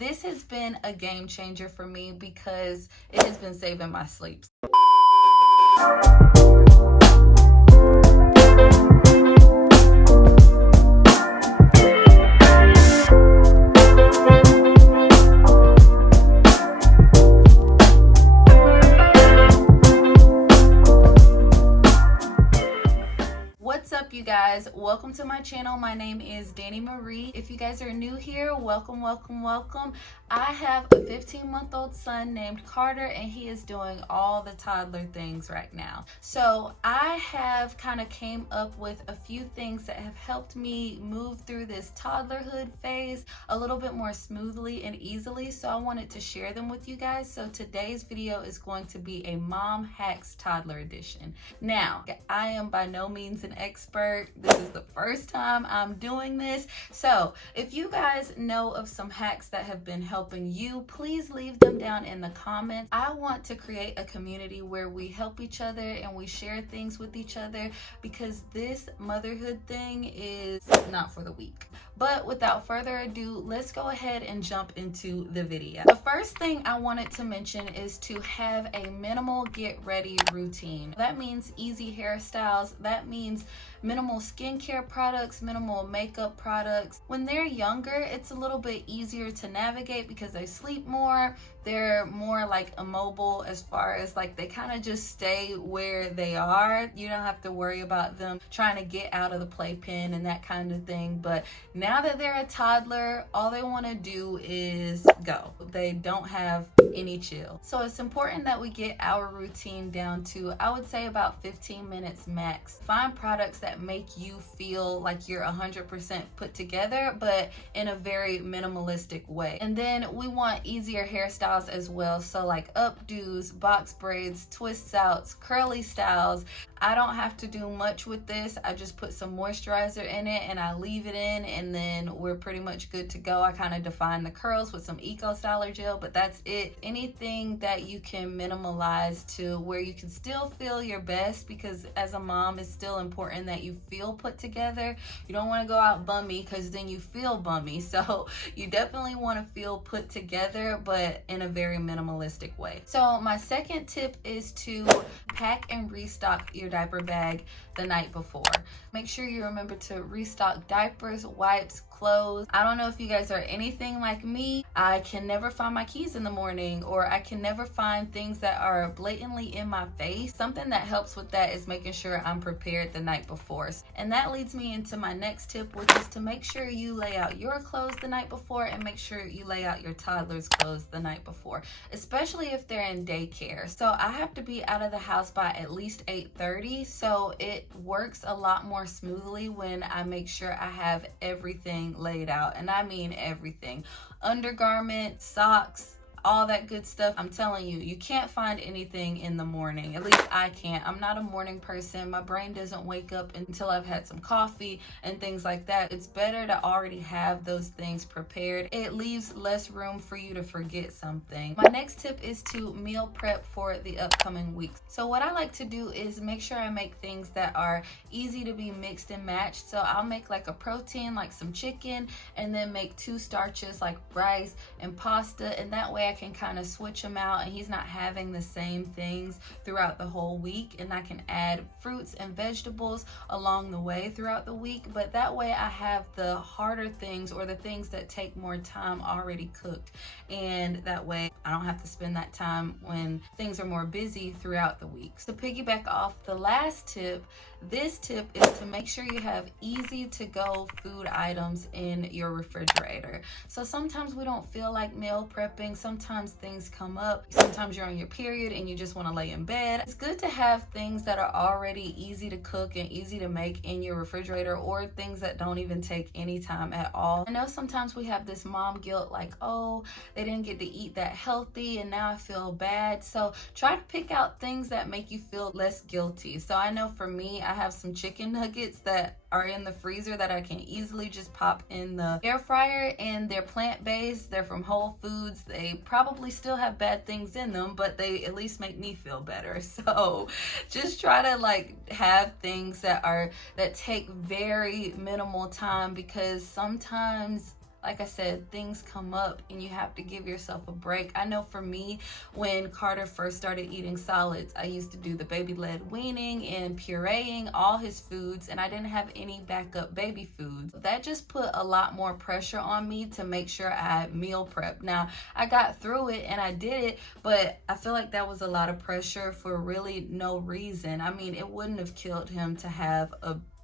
this has been a game changer for me because it has been saving my sleep. What's up, you guys? Welcome to my channel. My name is Danny Marie. If you guys are new here, welcome. I have a 15-month-old son named Carter, and he is doing all the toddler things right now. So I have kind of came up with a few things that have helped me move through this toddlerhood phase a little bit more smoothly and easily. So I wanted to share them with you guys. So today's video is going to be a Mom Hacks Toddler Edition. Now, I am by no means an expert. This is the first time I'm doing this. So if you guys know of some hacks that have been helping you, please leave them down in the comments. I want to create a community where we help each other and we share things with each other, because this motherhood thing is not for the weak. But without further ado, let's go ahead and jump into the video. The first thing I wanted to mention is to have a minimal get ready routine. That means easy hairstyles. That means minimal skincare products, minimal makeup products. When they're younger, it's a little bit easier to navigate because they sleep more. They're more like immobile, as far as like they kind of just stay where they are. You don't have to worry about them trying to get out of the playpen and that kind of thing. But now that they're a toddler, all they want to do is go. They don't have any chill. So it's important that we get our routine down to, I would say, about 15 minutes max. Find products that make you feel like you're 100% put together, but in a very minimalistic way. And then we want easier hairstyles as well. So like updos, box braids, twists outs, curly styles. I don't have to do much with this. I just put some moisturizer in it and I leave it in, and then we're pretty much good to go. I kind of define the curls with some Eco Styler gel, but that's it. Anything that you can minimalize to where you can still feel your best, because as a mom, it's still important that you feel put together. You don't want to go out bummy, because then you feel bummy. So you definitely want to feel put together, but in a very minimalistic way. So my second tip is to pack and restock your diaper bag the night before. Make sure you remember to restock diapers, wipes, clothes. I don't know if you guys are anything like me. I can never find my keys in the morning, or I can never find things that are blatantly in my face. Something that helps with that is making sure I'm prepared the night before. And that leads me into my next tip, which is to make sure you lay out your clothes the night before, and make sure you lay out your toddler's clothes the night before, especially if they're in daycare. So I have to be out of the house by at least 8:30, so it works a lot more smoothly when I make sure I have everything laid out. And I mean everything: undergarments, socks, all that good stuff. I'm telling you, you can't find anything in the morning. At least I can't. I'm not a morning person. My brain doesn't wake up until I've had some coffee and things like that. It's better to already have those things prepared. It leaves less room for you to forget something. My next tip is to meal prep for the upcoming weeks. So what I like to do is make sure I make things that are easy to be mixed and matched. So I'll make like a protein, like some chicken, and then make 2 starches like rice and pasta, and that way I can kind of switch them out, and he's not having the same things throughout the whole week. And I can add fruits and vegetables along the way throughout the week, but that way I have the harder things, or the things that take more time, already cooked, and that way I don't have to spend that time when things are more busy throughout the week. So piggyback off the last tip, this tip is to make sure you have easy to go food items in your refrigerator. So sometimes we don't feel like meal prepping. Sometimes things come up. Sometimes you're on your period and you just want to lay in bed. It's good to have things that are already easy to cook and easy to make in your refrigerator, or things that don't even take any time at all. I know sometimes we have this mom guilt, like, oh, they didn't get to eat that healthy and now I feel bad. So try to pick out things that make you feel less guilty. So I know for me, I have some chicken nuggets that are in the freezer that I can easily just pop in the air fryer, and they're plant-based. They're from Whole Foods. They probably still have bad things in them, but they at least make me feel better. So just try to like have things that take very minimal time, because sometimes like I said, things come up and you have to give yourself a break. I know for me, when Carter first started eating solids, I used to do the baby-led weaning and pureeing all his foods, and I didn't have any backup baby foods. That just put a lot more pressure on me to make sure I meal prep. Now, I got through it and I did it, but I feel like that was a lot of pressure for really no reason. I mean, it wouldn't have killed him to have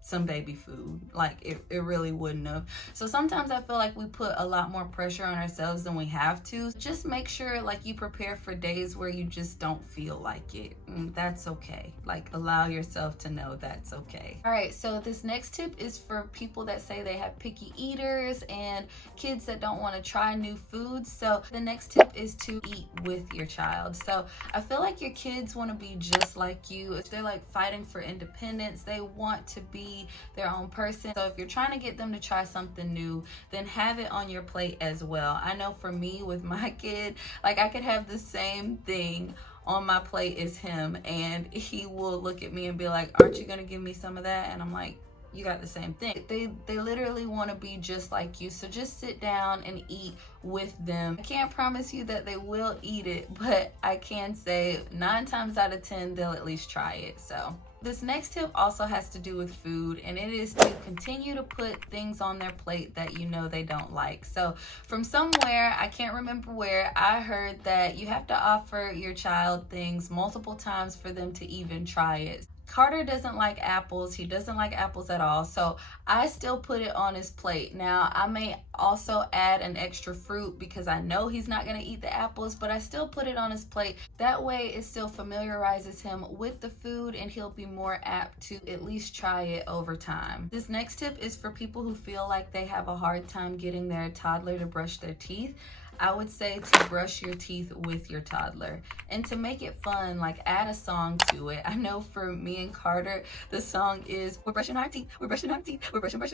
some baby food. Like it really wouldn't have. So sometimes I feel like we put a lot more pressure on ourselves than we have to. Just make sure like you prepare for days where you just don't feel like it. That's okay. Like allow yourself to know that's okay. All right, so this next tip is for people that say they have picky eaters and kids that don't want to try new foods. So the next tip is to eat with your child. So I feel like your kids want to be just like you. They're like fighting for independence. They want to be their own person. So if you're trying to get them to try something new, then have it on your plate as well. I know for me with my kid, like I could have the same thing on my plate as him and he will look at me and be like, aren't you gonna give me some of that? And I'm like, you got the same thing. They literally want to be just like you. So just sit down and eat with them. I can't promise you that they will eat it, but I can say 9 times out of 10 they'll at least try it. So this next tip also has to do with food, and it is to continue to put things on their plate that you know they don't like. So from somewhere, I can't remember where, I heard that you have to offer your child things multiple times for them to even try it. Carter doesn't like apples. He doesn't like apples at all. So I still put it on his plate. Now, I may also add an extra fruit because I know he's not going to eat the apples, but I still put it on his plate. That way it still familiarizes him with the food and he'll be more apt to at least try it over time. This next tip is for people who feel like they have a hard time getting their toddler to brush their teeth. I would say to brush your teeth with your toddler, and to make it fun, like add a song to it. I know for me and Carter, the song is, we're brushing our teeth, we're brushing our teeth, we're brushing, we're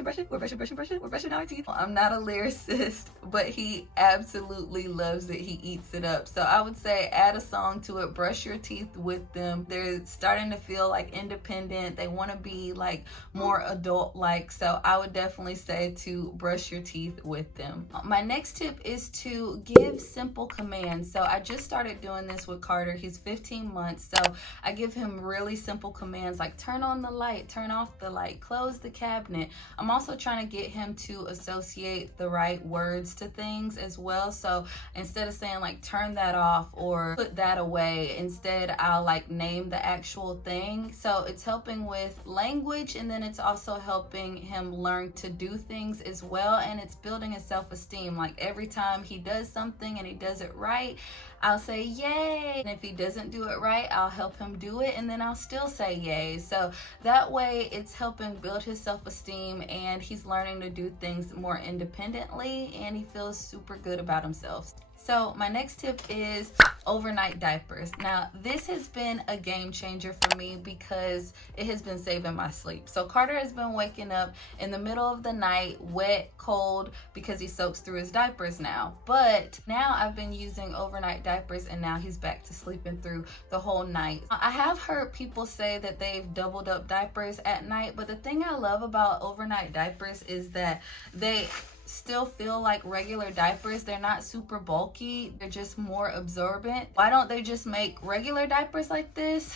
brushing our teeth. I'm not a lyricist, but he absolutely loves it. He eats it up. So I would say add a song to it, brush your teeth with them. They're starting to feel like independent. They want to be like more adult-like. So I would definitely say to brush your teeth with them. My next tip is to give simple commands. So I just started doing this with Carter. He's 15 months. So I give him really simple commands like turn on the light, turn off the light, close the cabinet. I'm also trying to get him to associate the right words to things as well. So instead of saying like turn that off or put that away, instead I'll like name the actual thing. So it's helping with language, and then it's also helping him learn to do things as well, and it's building his self-esteem. Like every time he does something and he does it right, I'll say yay, and if he doesn't do it right, I'll help him do it, and then I'll still say yay. So that way it's helping build his self-esteem, and he's learning to do things more independently, and he feels super good about himself. So my next tip is overnight diapers. Now, this has been a game changer for me because it has been saving my sleep. So Carter has been waking up in the middle of the night, wet, cold, because he soaks through his diapers now. But now I've been using overnight diapers, and now he's back to sleeping through the whole night. I have heard people say that they've doubled up diapers at night, but the thing I love about overnight diapers is that they still feel like regular diapers. They're not super bulky, they're just more absorbent. Why don't they just make regular diapers like this?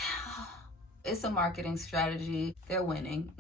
It's a marketing strategy. They're winning.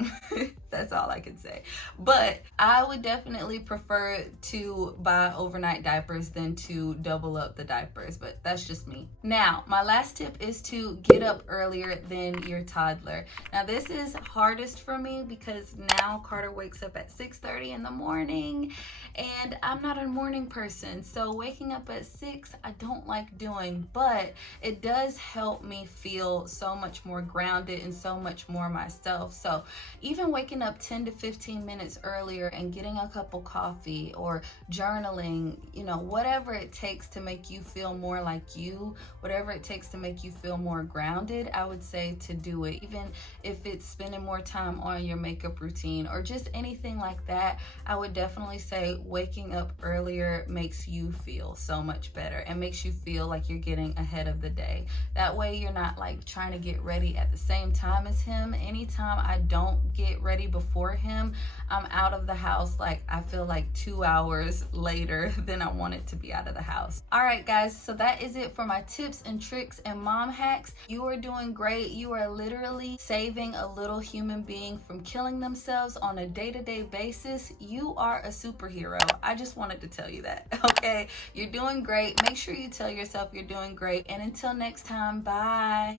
That's all I can say. But I would definitely prefer to buy overnight diapers than to double up the diapers, but that's just me. Now, my last tip is to get up earlier than your toddler. Now, this is hardest for me because now Carter wakes up at 6:30 in the morning, and I'm not a morning person. So waking up at 6, I don't like doing, but it does help me feel so much more grounded and so much more myself. So even waking up 10 to 15 minutes earlier and getting a cup of coffee or journaling, you know, whatever it takes to make you feel more like you, whatever it takes to make you feel more grounded, I would say to do it. Even if it's spending more time on your makeup routine or just anything like that, I would definitely say waking up earlier makes you feel so much better and makes you feel like you're getting ahead of the day. That way you're not like trying to get ready at the the same time as him. Anytime I don't get ready before him, I'm out of the house like I feel like 2 hours later than I wanted to be out of the house. All right, guys, so that is it for my tips and tricks and mom hacks. You are doing great. You are literally saving a little human being from killing themselves on a day-to-day basis. You are a superhero. I just wanted to tell you that. Okay, you're doing great. Make sure you tell yourself you're doing great, and until next time, bye.